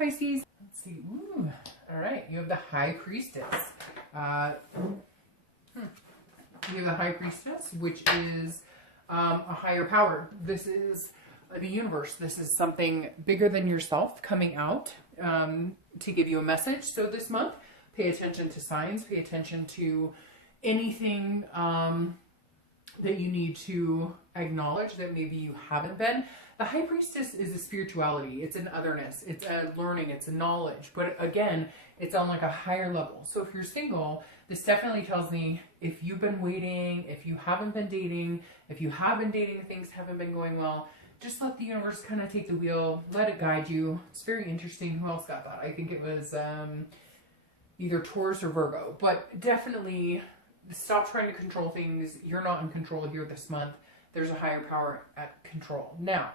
Pisces. Let's see. Ooh. All right. You have the High Priestess. You have the High Priestess, which is a higher power. This is the universe. This is something bigger than yourself coming out to give you a message. So this month, pay attention to signs. Pay attention to anything that you need to acknowledge that maybe you haven't been. The High Priestess is a spirituality. It's an otherness. It's a learning. It's a knowledge. But again, it's on like a higher level. So if you're single, this definitely tells me if you've been waiting, if you haven't been dating, if you have been dating, things haven't been going well, just let the universe kind of take the wheel. Let it guide you. It's very interesting. Who else got that? I think it was either Taurus or Virgo. But definitely stop trying to control things. You're not in control here this month. There's a higher power at control. Now,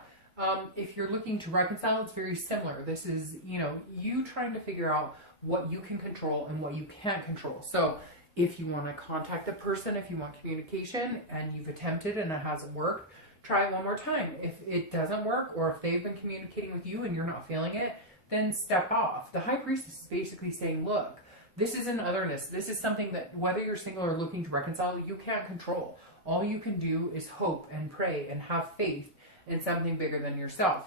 if you're looking to reconcile, it's very similar. This is, you trying to figure out what you can control and what you can't control. So if you want to contact a person, if you want communication and you've attempted and it hasn't worked, try it one more time. If it doesn't work, or if they've been communicating with you and you're not feeling it, then step off. The High Priestess is basically saying, look, this is an otherness. This is something that whether you're single or looking to reconcile, you can't control. All you can do is hope and pray and have faith in something bigger than yourself.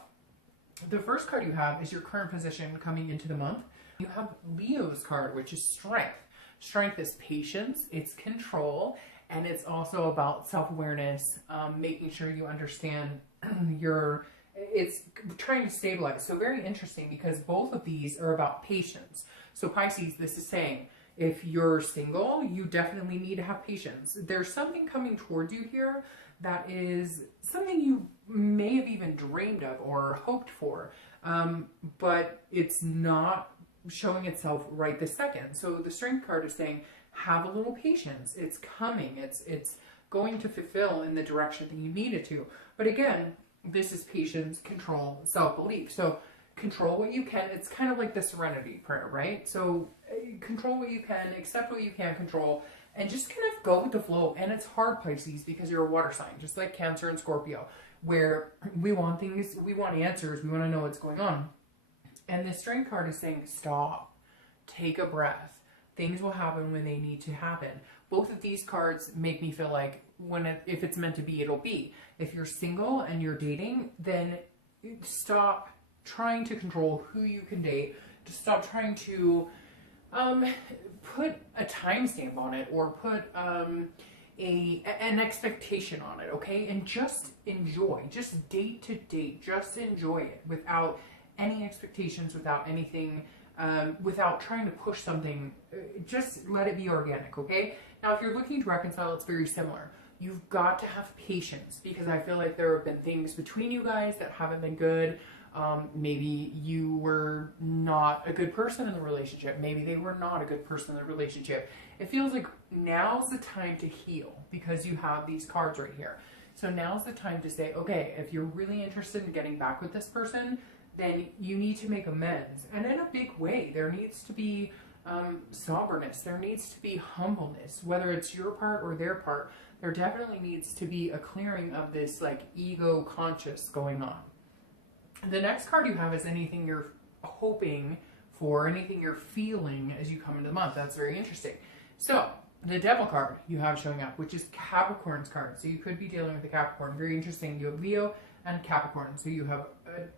The first card you have is your current position coming into the month. You have Leo's card, which is strength. Strength is patience, it's control, and it's also about self-awareness, making sure you understand it's trying to stabilize. So very interesting because both of these are about patience. So Pisces, this is saying, if you're single, you definitely need to have patience. There's something coming towards you here that is something you may have even dreamed of or hoped for, but it's not showing itself right this second. So the Strength card is saying, have a little patience. It's coming. It's going to fulfill in the direction that you need it to. But again, this is patience, control, self-belief. So control what you can. It's kind of like the serenity prayer, right? So control what you can, accept what you can't control, and just kind of go with the flow. And it's hard, Pisces, because you're a water sign, just like Cancer and Scorpio, where we want things, we want answers, we want to know what's going on. And the Strength card is saying, stop, take a breath. Things will happen when they need to happen. Both of these cards make me feel like if it's meant to be, it'll be. If you're single and you're dating, then stop trying to control who you can date. Just stop trying to put a timestamp on it or put an expectation on it, okay? And just enjoy. Just date to date. Just enjoy it without any expectations, without anything, without trying to push something. Just let it be organic, okay? Now, if you're looking to reconcile, it's very similar. You've got to have patience because I feel like there have been things between you guys that haven't been good. Maybe you were not a good person in the relationship. Maybe they were not a good person in the relationship. It feels like now's the time to heal because you have these cards right here. So now's the time to say, okay, if you're really interested in getting back with this person, then you need to make amends. And in a big way, there needs to be somberness. There needs to be humbleness, whether it's your part or their part. There definitely needs to be a clearing of this like ego conscious going on. The next card you have is anything you're hoping for, anything you're feeling as you come into the month. That's very interesting. So the Devil card you have showing up, which is Capricorn's card. So you could be dealing with a Capricorn. Very interesting. You have Leo and Capricorn. So you have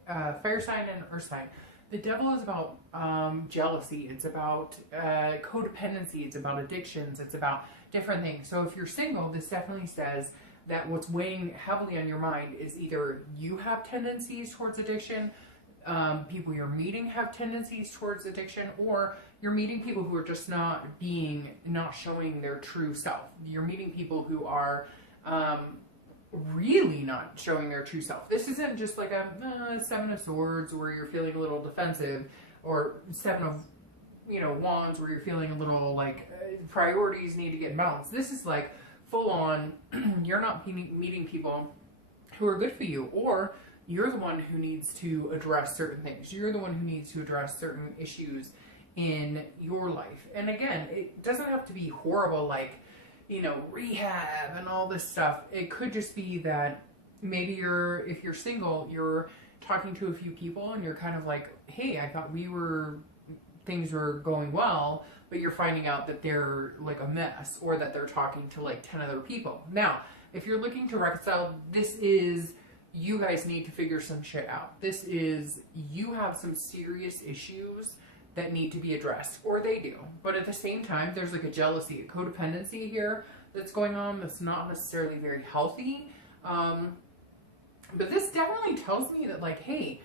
a fire sign and earth sign. The Devil is about jealousy. It's about codependency. It's about addictions. It's about different things. So if you're single, this definitely says that what's weighing heavily on your mind is either you have tendencies towards addiction, people you're meeting have tendencies towards addiction, or you're meeting people who are just not showing their true self. You're meeting people who are really not showing their true self. This isn't just like a Seven of Swords where you're feeling a little defensive, or Seven of Wands where you're feeling a little like priorities need to get balanced. This is like full on, you're not meeting people who are good for you, or you're the one who needs to address certain things. You're the one who needs to address certain issues in your life. And again, it doesn't have to be horrible like, rehab and all this stuff. It could just be that maybe if you're single, you're talking to a few people and you're kind of like, hey, I thought things were going well, but you're finding out that they're like a mess, or that they're talking to like 10 other people. Now, if you're looking to reconcile, this is, you guys need to figure some shit out. This is, you have some serious issues that need to be addressed, or they do. But at the same time, there's like a jealousy, a codependency here that's going on that's not necessarily very healthy. But this definitely tells me that like, hey,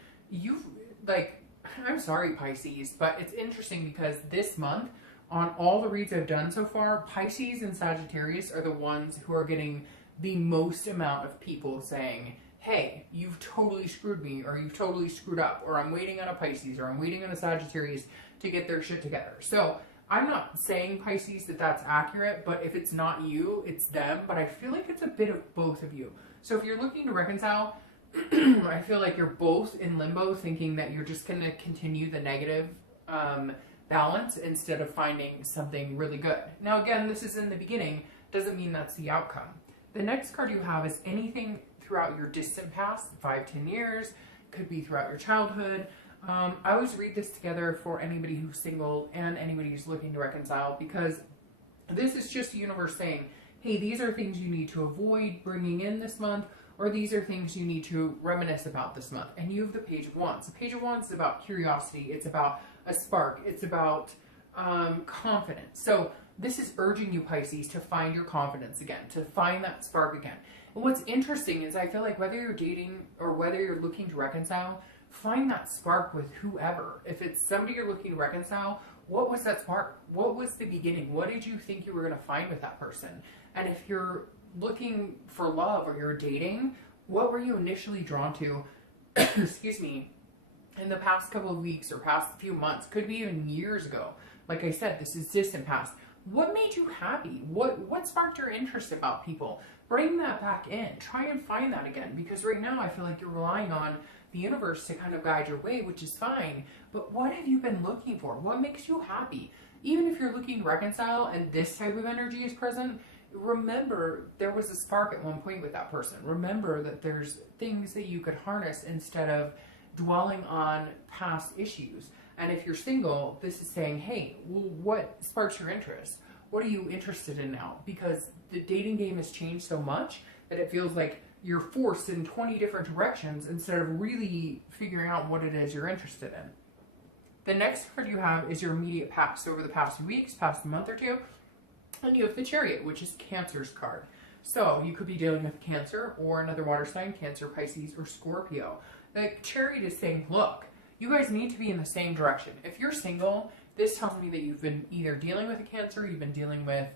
I'm sorry, Pisces, but it's interesting because this month, on all the reads I've done so far, Pisces and Sagittarius are the ones who are getting the most amount of people saying, hey, you've totally screwed me, or you've totally screwed up, or I'm waiting on a Pisces, or I'm waiting on a Sagittarius to get their shit together. So I'm not saying, Pisces, that that's accurate, but if it's not you, it's them. But I feel like it's a bit of both of you. So if you're looking to reconcile, I feel like you're both in limbo, thinking that you're just going to continue the negative balance instead of finding something really good. Now, again, this is in the beginning. Doesn't mean that's the outcome. The next card you have is anything throughout your distant past, 5-10 years, could be throughout your childhood. I always read this together for anybody who's single and anybody who's looking to reconcile, because this is just the universe saying, hey, these are things you need to avoid bringing in this month, or these are things you need to reminisce about this month. And you have the Page of Wands. The Page of Wands is about curiosity. It's about a spark. It's about confidence. So this is urging you, Pisces, to find your confidence again, to find that spark again. And what's interesting is I feel like whether you're dating or whether you're looking to reconcile, find that spark with whoever. If it's somebody you're looking to reconcile, what was that spark? What was the beginning? What did you think you were going to find with that person? And if you're looking for love or you're dating, what were you initially drawn to, excuse me, in the past couple of weeks or past few months? Could be even years ago. Like I said, this is distant past. What made you happy? What sparked your interest about people? Bring that back in. Try and find that again. Because right now I feel like you're relying on the universe to kind of guide your way, which is fine. But what have you been looking for? What makes you happy? Even if you're looking to reconcile and this type of energy is present, remember there was a spark at one point with that person. Remember that there's things that you could harness instead of dwelling on past issues. And if you're single, this is saying, hey, well, what sparks your interest? What are you interested in now? Because the dating game has changed so much that it feels like you're forced in 20 different directions instead of really figuring out what it is you're interested in. The next card you have is your immediate past, over the past few weeks, past month or two. And you have the Chariot, which is Cancer's card. So you could be dealing with Cancer or another water sign, Cancer, Pisces, or Scorpio. The Chariot is saying, look, you guys need to be in the same direction. If you're single, this tells me that you've been either dealing with a Cancer, you've been dealing with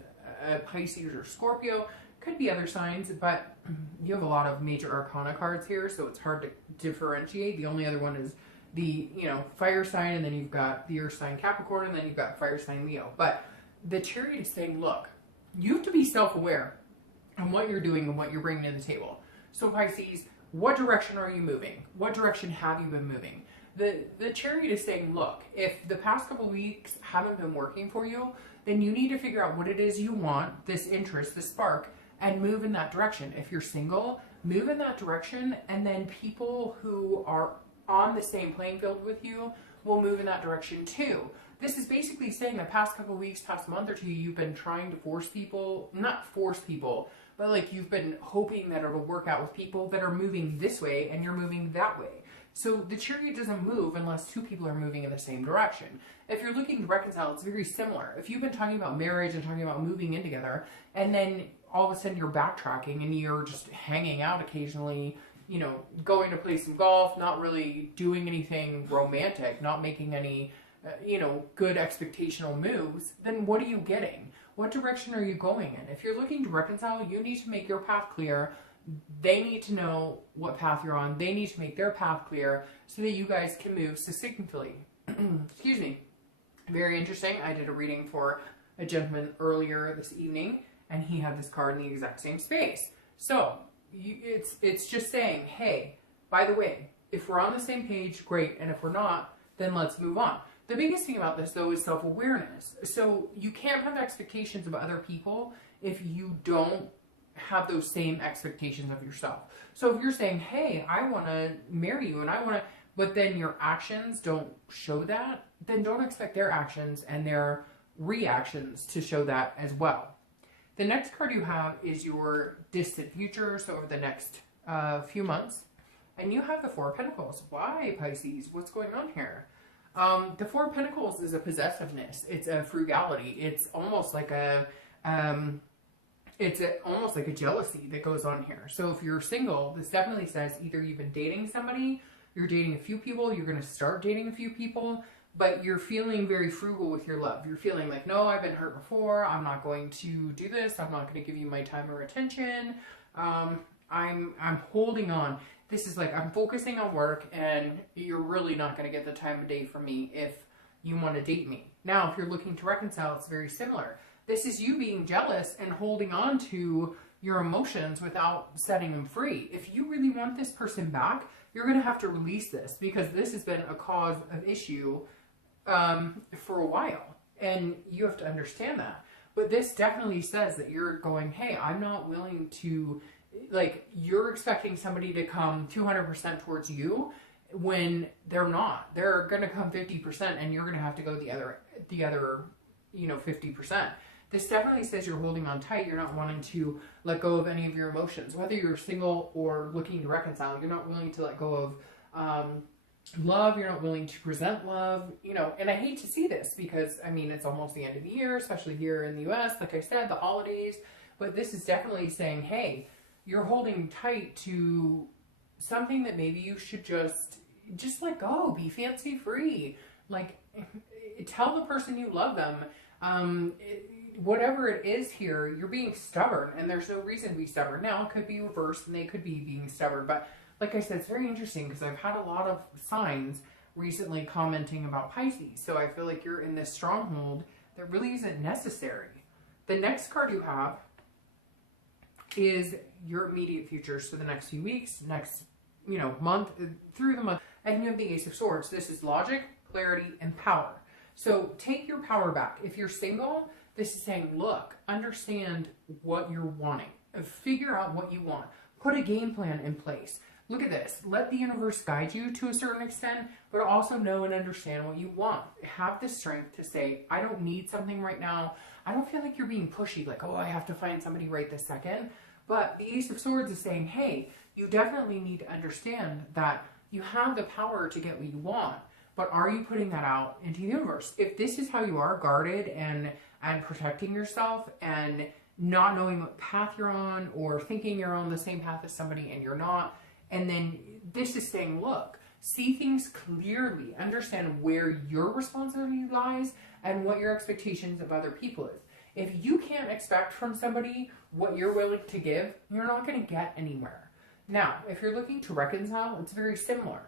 a Pisces or Scorpio. Could be other signs, but you have a lot of major arcana cards here, so it's hard to differentiate. The only other one is the, fire sign, and then you've got the earth sign Capricorn, and then you've got fire sign Leo. But the Chariot is saying, look, you have to be self-aware on what you're doing and what you're bringing to the table. So Pisces, what direction are you moving? What direction have you been moving? The Chariot is saying, look, if the past couple of weeks haven't been working for you, then you need to figure out what it is you want, this interest, this spark, and move in that direction. If you're single, move in that direction, and then people who are on the same playing field with you will move in that direction too. This is basically saying the past couple of weeks, past month or two, you've been trying to force people, not force people, but like you've been hoping that it'll work out with people that are moving this way and you're moving that way. So the Chariot doesn't move unless two people are moving in the same direction. If you're looking to reconcile, it's very similar. If you've been talking about marriage and talking about moving in together, and then all of a sudden you're backtracking and you're just hanging out occasionally, going to play some golf, not really doing anything romantic, not making any, good expectational moves, then what are you getting? What direction are you going in? If you're looking to reconcile, you need to make your path clear. They need to know what path you're on. They need to make their path clear so that you guys can move succinctly. Excuse me. Very interesting. I did a reading for a gentleman earlier this evening, and he had this card in the exact same space. So it's just saying, hey, by the way, if we're on the same page, great. And if we're not, then let's move on. The biggest thing about this, though, is self-awareness. So you can't have expectations of other people if you don't have those same expectations of yourself. So if you're saying, hey, I want to marry you and I want to, but then your actions don't show that, then don't expect their actions and their reactions to show that as well. The next card you have is your distant future, so over the next few months. And you have the Four of Pentacles. Why, Pisces? What's going on here? The Four of Pentacles is a possessiveness. It's a frugality. It's almost like almost like a jealousy that goes on here. So if you're single, this definitely says either you've been dating somebody, you're dating a few people, you're going to start dating a few people, but you're feeling very frugal with your love. You're feeling like, no, I've been hurt before. I'm not going to do this. I'm not going to give you my time or attention. I'm holding on. This is like, I'm focusing on work and you're really not going to get the time of day from me if you want to date me. Now, if you're looking to reconcile, it's very similar. This is you being jealous and holding on to your emotions without setting them free. If you really want this person back, you're going to have to release this, because this has been a cause of issue for a while, and you have to understand that. But this definitely says that you're going, hey, I'm not willing to, like, you're expecting somebody to come 200% towards you when they're not. They're going to come 50% and you're going to have to go the other 50%. This definitely says you're holding on tight. You're not wanting to let go of any of your emotions. Whether you're single or looking to reconcile, you're not willing to let go of love. You're not willing to present love, and I hate to see this because, I mean, it's almost the end of the year, especially here in the US, like I said, the holidays. But this is definitely saying, hey, you're holding tight to something that maybe you should just let go, be fancy free. Like, tell the person you love them. Whatever it is here, you're being stubborn, and there's no reason to be stubborn. Now, it could be reversed, and they could be being stubborn, but like I said, it's very interesting because I've had a lot of signs recently commenting about Pisces, so I feel like you're in this stronghold that really isn't necessary. The next card you have is your immediate future, so the next few weeks, next month, through the month, and you have the Ace of Swords. This is logic, clarity, and power. So take your power back. If you're single, this is saying, look, understand what you're wanting. Figure out what you want. Put a game plan in place. Look at this. Let the universe guide you to a certain extent, but also know and understand what you want. Have the strength to say, I don't need something right now. I don't feel like you're being pushy, like, oh, I have to find somebody right this second. But the Ace of Swords is saying, hey, you definitely need to understand that you have the power to get what you want. But are you putting that out into the universe? If this is how you are, guarded and protecting yourself and not knowing what path you're on, or thinking you're on the same path as somebody and you're not, and then this is saying, look, see things clearly, understand where your responsibility lies and what your expectations of other people is. If you can't expect from somebody what you're willing to give, you're not going to get anywhere. Now, if you're looking to reconcile, it's very similar.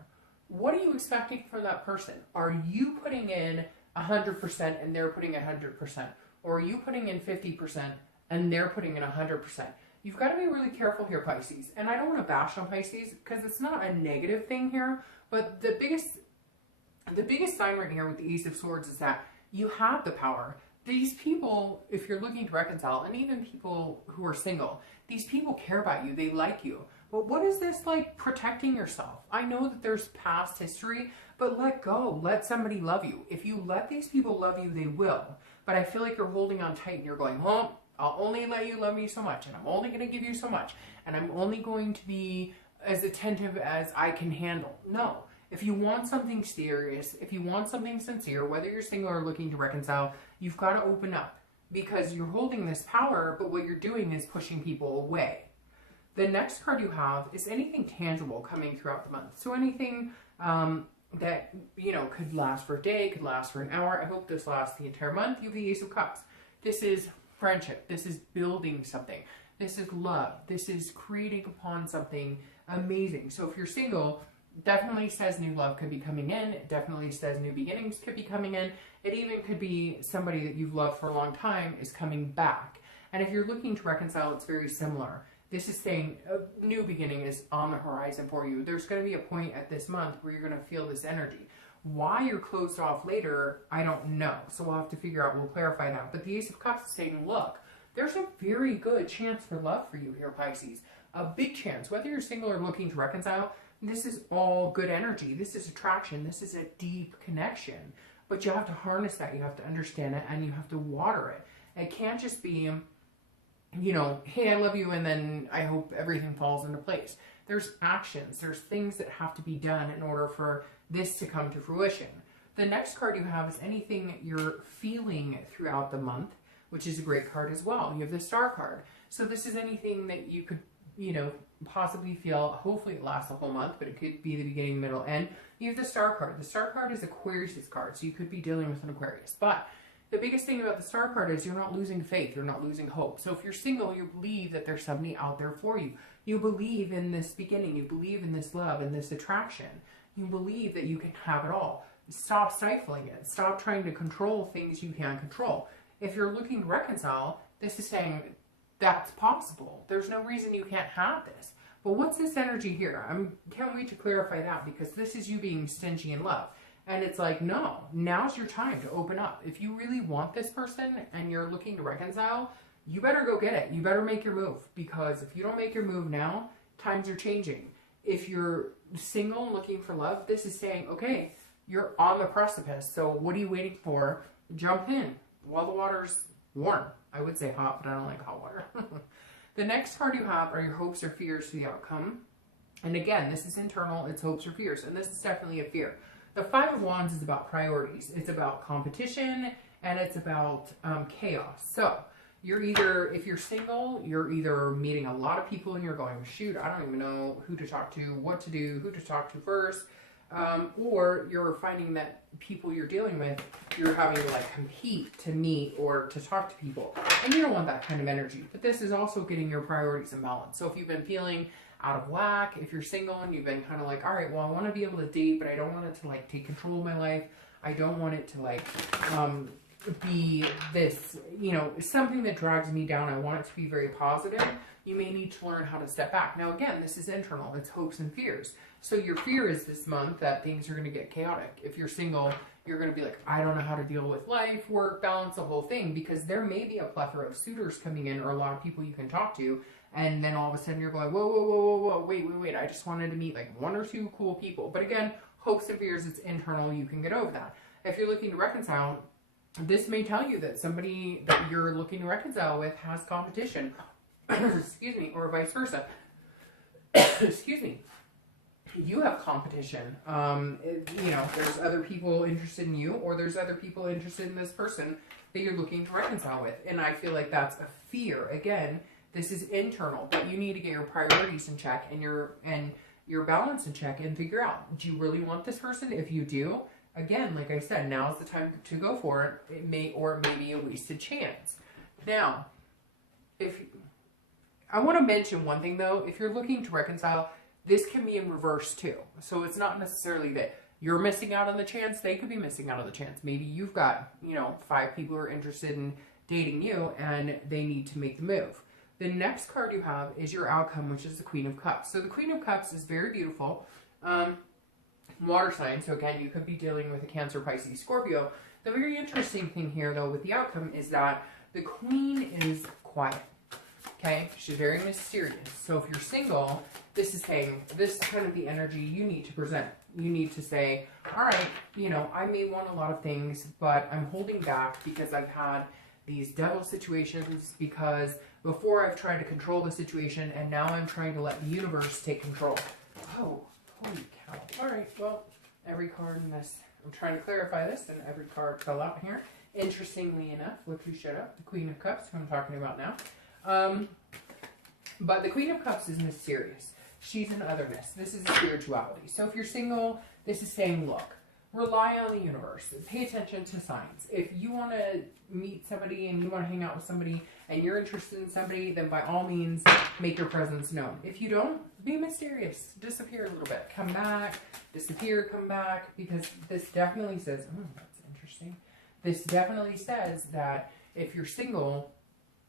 What are you expecting from that person? Are you putting in 100% and they're putting 100%? Or are you putting in 50% and they're putting in 100%? You've got to be really careful here, Pisces. And I don't want to bash on Pisces because it's not a negative thing here. But the biggest sign right here with the Ace of Swords is that you have the power. These people, if you're looking to reconcile, and even people who are single, these people care about you. They like you. But what is this like protecting yourself? I know that there's past history, but let go. Let somebody love you. If you let these people love you, they will. But I feel like you're holding on tight and you're going, well, I'll only let you love me so much, and I'm only going to give you so much, and I'm only going to be as attentive as I can handle. No. If you want something serious, if you want something sincere, whether you're single or looking to reconcile, you've got to open up, because you're holding this power, but what you're doing is pushing people away. The next card you have is anything tangible coming throughout the month. So anything that, could last for a day, could last for an hour. I hope this lasts the entire month. You have the Ace of Cups. This is friendship. This is building something. This is love. This is creating upon something amazing. So if you're single, definitely says new love could be coming in. It definitely says new beginnings could be coming in. It even could be somebody that you've loved for a long time is coming back. And if you're looking to reconcile, it's very similar. This is saying a new beginning is on the horizon for you. There's going to be a point at this month where you're going to feel this energy. Why you're closed off later, I don't know. So we'll have to figure out, we'll clarify that. But the Ace of Cups is saying, look, there's a very good chance for love for you here, Pisces. A big chance. Whether you're single or looking to reconcile, this is all good energy. This is attraction. This is a deep connection. But you have to harness that. You have to understand it, and you have to water it. It can't just be, you know, hey, I love you, and then I hope everything falls into place. There's actions. There's things that have to be done in order for this to come to fruition. The next card you have is anything you're feeling throughout the month, which is a great card as well. You have the Star card. So this is anything that you could, you know, possibly feel. Hopefully it lasts a whole month, but it could be the beginning, middle, end. You have the Star card. The Star card is Aquarius's card, so you could be dealing with an Aquarius. But the biggest thing about the Star card is you're not losing faith. You're not losing hope. So if you're single, you believe that there's somebody out there for you. You believe in this beginning. You believe in this love and this attraction. You believe that you can have it all. Stop stifling it. Stop trying to control things you can't control. If you're looking to reconcile, this is saying that's possible. There's no reason you can't have this. But what's this energy here? I can't wait to clarify that, because this is you being stingy in love. And it's like, no, now's your time to open up. If you really want this person and you're looking to reconcile, you better go get it. You better make your move, because if you don't make your move now, times are changing. If you're single and looking for love, this is saying, okay, you're on the precipice. So what are you waiting for? Jump in while the water's warm. I would say hot, but I don't like hot water. The next card you have are your hopes or fears for the outcome. And again, this is internal. It's hopes or fears. And this is definitely a fear. The Five of Wands is about priorities. It's about competition, and it's about chaos. So you're either, if you're single, you're either meeting a lot of people and you're going, shoot, I don't even know who to talk to, what to do, who to talk to first. Or you're finding that people you're dealing with, you're having to like compete to meet or to talk to people. And you don't want that kind of energy. But this is also getting your priorities in balance. So if you've been feeling out of whack, if you're single and you've been kind of like, all right, well, I want to be able to date, but I don't want it to like take control of my life. I don't want it to like be this, you know, something that drags me down. I want it to be very positive. You may need to learn how to step back. Now, again, this is internal. It's hopes and fears. So your fear is this month that things are going to get chaotic. If you're single, you're going to be like, I don't know how to deal with life, work, balance, the whole thing, because there may be a plethora of suitors coming in or a lot of people you can talk to. And then all of a sudden you're going, whoa, whoa, whoa, whoa, whoa, wait. I just wanted to meet like one or two cool people. But again, hopes and fears, it's internal. You can get over that. If you're looking to reconcile, this may tell you that somebody that you're looking to reconcile with has competition. Excuse me, or vice versa. Excuse me. You have competition. You know, there's other people interested in you, or there's other people interested in this person that you're looking to reconcile with. And I feel like that's a fear. Again, this is internal, but you need to get your priorities in check and your balance in check and figure out, do you really want this person? If you do, again, like I said, now's the time to go for it. It may be a wasted chance. Now, I want to mention one thing though. If you're looking to reconcile, this can be in reverse too. So it's not necessarily that you're missing out on the chance. They could be missing out on the chance. Maybe you've got, you know, 5 people who are interested in dating you and they need to make the move. The next card you have is your outcome, which is the Queen of Cups. So the Queen of Cups is very beautiful. Water sign. So again, you could be dealing with a Cancer, Pisces, Scorpio. The very interesting thing here though with the outcome is that the Queen is quiet. Okay, she's very mysterious. So if you're single, this is saying, this is kind of the energy you need to present. You need to say, all right, you know, I may want a lot of things, but I'm holding back because I've had these devil situations, because before I've tried to control the situation and now I'm trying to let the universe take control. Oh, holy cow. All right, well, every card in this, I'm trying to clarify this, and every card fell out here. Interestingly enough, look who showed up, the Queen of Cups, who I'm talking about now. But the Queen of Cups is mysterious. She's an otherness. This is spirituality. So if you're single, this is saying, look, rely on the universe. Pay attention to signs. If you want to meet somebody and you want to hang out with somebody and you're interested in somebody, then by all means, make your presence known. If you don't, be mysterious. Disappear a little bit. Come back. Disappear, come back. Because this definitely says, oh, that's interesting. This definitely says that if you're single,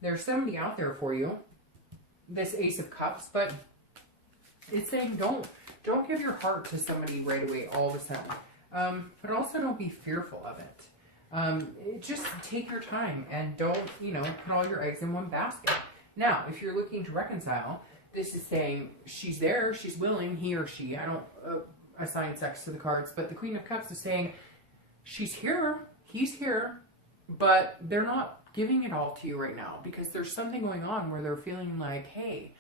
there's somebody out there for you. This Ace of Cups, but it's saying don't give your heart to somebody right away all of a sudden. But also don't be fearful of it. Just take your time and don't, put all your eggs in one basket. Now, if you're looking to reconcile, this is saying she's there, she's willing, he or she. I don't assign sex to the cards, but the Queen of Cups is saying she's here, he's here, but they're not giving it all to you right now because there's something going on where they're feeling like, hey,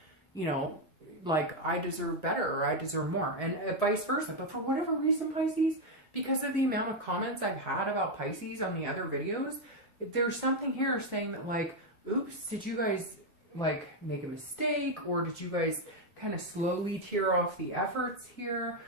like I deserve better or I deserve more, and vice versa. But for whatever reason, Pisces, because of the amount of comments I've had about Pisces on the other videos, there's something here saying that like, oops, did you guys like make a mistake, or did you guys kind of slowly tear off the efforts here?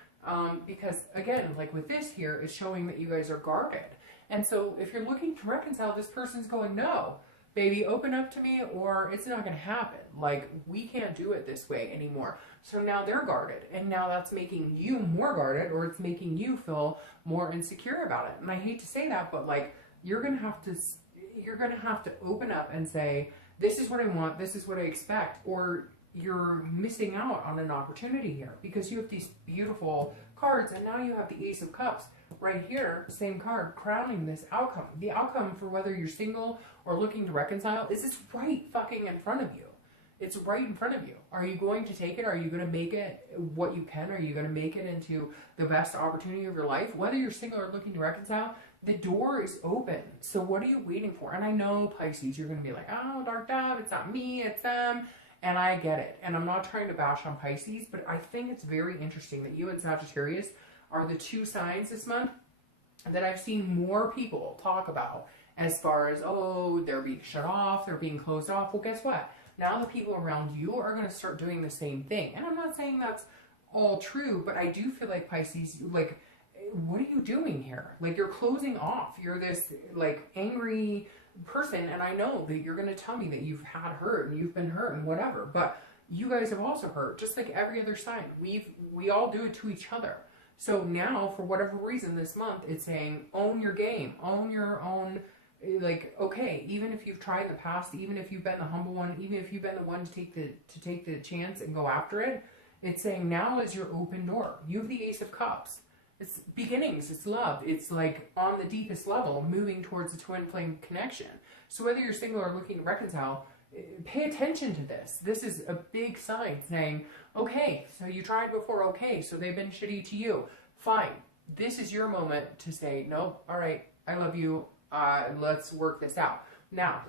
Because again, like with this here, it's showing that you guys are guarded. And so if you're looking to reconcile, this person's going, no, baby, open up to me or it's not going to happen. Like, we can't do it this way anymore. So now they're guarded, and now that's making you more guarded, or it's making you feel more insecure about it. And I hate to say that, but like, you're going to have to open up and say, this is what I want, this is what I expect, or you're missing out on an opportunity here because you have these beautiful cards, and now you have the Ace of Cups right here, same card, crowning this outcome. The outcome for whether you're single or looking to reconcile is this right fucking in front of you. It's right in front of you. Are you going to take it? Are you going to make it what you can? Are you going to make it into the best opportunity of your life? Whether you're single or looking to reconcile, the door is open. So what are you waiting for? And I know, Pisces, you're going to be like, oh, dark dove, it's not me, it's them. And I get it. And I'm not trying to bash on Pisces, but I think it's very interesting that you and Sagittarius are the two signs this month that I've seen more people talk about as far as, oh, they're being shut off, they're being closed off. Well, guess what? Now the people around you are going to start doing the same thing. And I'm not saying that's all true, but I do feel like, Pisces, like, what are you doing here? Like, you're closing off. You're this, like, angry person, and I know that you're going to tell me that you've had hurt and you've been hurt and whatever, but you guys have also hurt, just like every other sign. We all do it to each other. So now, for whatever reason this month, it's saying, own your game, own your own. Like, okay, even if you've tried in the past, even if you've been the humble one, even if you've been the one to take the chance and go after it, it's saying now is your open door. You have the Ace of Cups. It's beginnings, it's love. It's like on the deepest level, moving towards a twin flame connection. So whether you're single or looking to reconcile, pay attention to this. This is a big sign saying, okay, so you tried before, okay, so they've been shitty to you. Fine. This is your moment to say, nope, all right, I love you. Let's work this out. Now,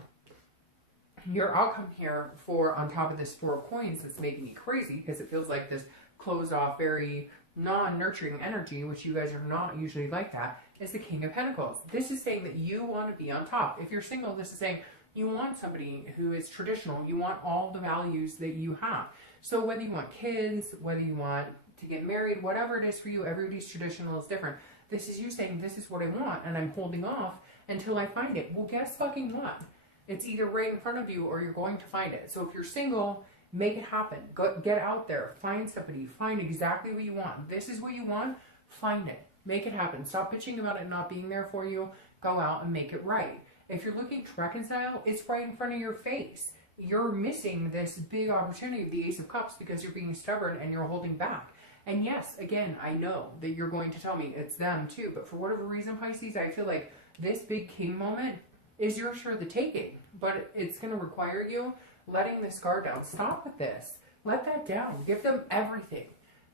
your outcome here for, on top of this Four of Coins that's making me crazy because it feels like this closed off, very non-nurturing energy, which you guys are not usually like that, is the King of Pentacles. This is saying that you want to be on top. If you're single, this is saying you want somebody who is traditional. You want all the values that you have. So whether you want kids, whether you want to get married, whatever it is for you, everybody's traditional is different. This is you saying, this is what I want, and I'm holding off until I find it. Well, guess fucking what? It's either right in front of you or you're going to find it. So if you're single, make it happen. Go, get out there. Find somebody. Find exactly what you want. This is what you want. Find it. Make it happen. Stop bitching about it not being there for you. Go out and make it right. If you're looking to reconcile, it's right in front of your face. You're missing this big opportunity of the Ace of Cups because you're being stubborn and you're holding back. And yes, again, I know that you're going to tell me it's them too, but for whatever reason, Pisces, I feel like this big king moment is yours for the taking, but it's going to require you letting this guard down. Stop with this. Let that down. Give them everything.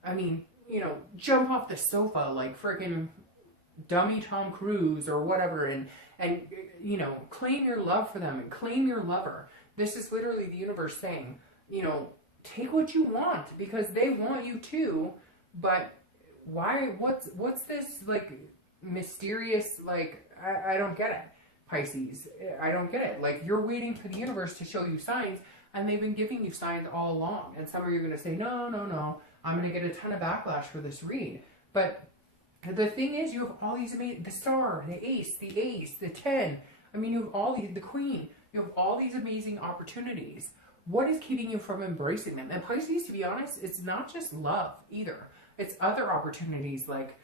I mean, jump off the sofa like freaking dummy Tom Cruise or whatever, and claim your love for them and claim your lover. This is literally the universe saying, take what you want because they want you too, but why, what's this like mysterious, like, I don't get it, Pisces. I don't get it. Like, you're waiting for the universe to show you signs, and they've been giving you signs all along. And some of you are going to say, no, I'm going to get a ton of backlash for this read. But the thing is, you have all these amazing, the star, the ace, the 10. I mean, you have all these, the queen. You have all these amazing opportunities. What is keeping you from embracing them? And Pisces, to be honest, it's not just love either. It's other opportunities like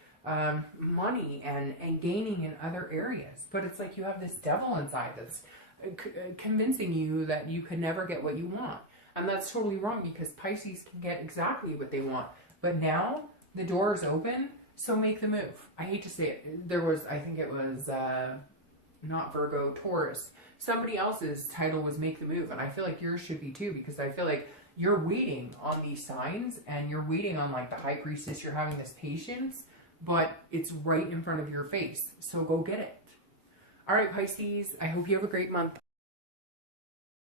money and gaining in other areas. But it's like you have this devil inside that's convincing you that you could never get what you want. And that's totally wrong because Pisces can get exactly what they want. But now the door is open, so make the move. I hate to say it. I think it was not Virgo, Taurus. Somebody else's title was Make the Move, and I feel like yours should be too, because I feel like you're waiting on these signs, and you're waiting on like the High Priestess. You're having this patience, but it's right in front of your face. So go get it. All right, Pisces, I hope you have a great month.